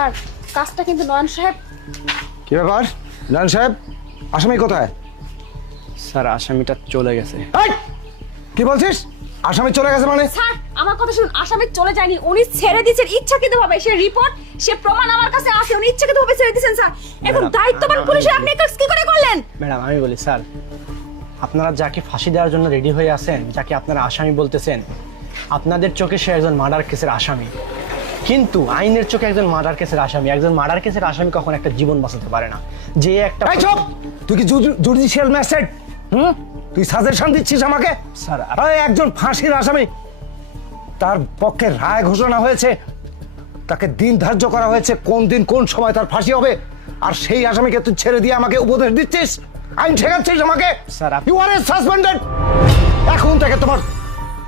Sir কাজটা কিন্তু নয়ন সাহেব। কি ব্যাপার নয়ন সাহেব, আসামি কোথায়? স্যার আসামিটা চলে গেছে। এই, কি বলছিস? আসামি চলে গেছে মানে? স্যার আমার কথা শুনুন, আসামি চলে যায়নি, উনি ছেড়ে দিয়েছেন ইচ্ছাকৃতভাবে। সে রিপোর্ট, সে প্রমাণ আমার কাছে আছে, উনি ইচ্ছাকৃতভাবে ছেড়ে দিয়েছেন স্যার। এখন ম্যাডাম, দায়িত্ববান পুলিশে আপনি কাজ কি করে করলেন? ম্যাডাম আমি বলি স্যার, আপনারা যাকে ফাঁসি দেওয়ার জন্য রেডি হয়ে আছেন, যাকে আপনারা আসামি বলতেছেন, আপনাদের চোখে সে একজন মার্ডার কেসের আসামি, কিন্তু আইনের চোখে একজন মার্ডার কেসের আসামি, একজন মার্ডার কেসের আসামি কখন একটা জীবন বাঁচাতে পারে না। যে একটা এই চুপ! তুই কি জুডিশিয়াল ম্যাজিস্ট্রেট? তুই সাজেশন দিচ্ছিস আমাকে? স্যার এই একজন ফাঁসির আসামি, তার পক্ষে রায় ঘোষণা হয়েছে, তাকে দিন ধার্য করা হয়েছে কোন দিন কোন সময় তার ফাঁসি হবে, আর সেই আসামিকে তুই ছেড়ে দিয়ে আমাকে উপদেশ দিচ্ছিস, আইন শেখাচ্ছিস আমাকে? Sir, you are suspended. এখন থেকে তোমার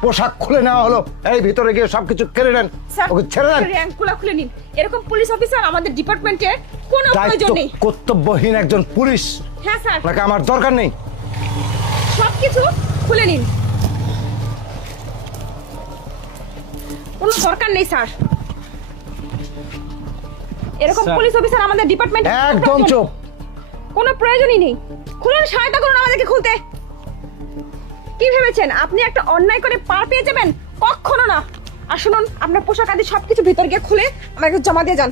পোশাক খুলে নেওয়া হলো, এই ভিতরে গিয়ে সবকিছু কেড়ে নেন, স্যার ওকে ছেড়ে দেন। র্যাঙ্কগুলো খুলে নিন। এরকম পুলিশ অফিসার আমাদের ডিপার্টমেন্টে কোনো প্রয়োজন দায়িত্ব নেই। কর্তব্যহীন একজন পুলিশ, হ্যাঁ স্যার, আপনাকে আমার দরকার নেই। সবকিছু খুলে নিন, কোনো দরকার নেই স্যার। এরকম স্যার। পুলিশ অফিসার আমাদের ডিপার্টমেন্টে একদম চুপ। কোনো প্রয়োজনই নেই। খুলুন, সহায়তা করুন আমাদেরকে খুলতে। কি ভেবেছেন আপনি একটা অন্যায় করে পার পেয়ে যাবেন? কখনো না। আর শুনুন, আপনার পোশাক আদি সবকিছু ভিতর গিয়ে খুলে আমাকে জমা দিয়ে যান।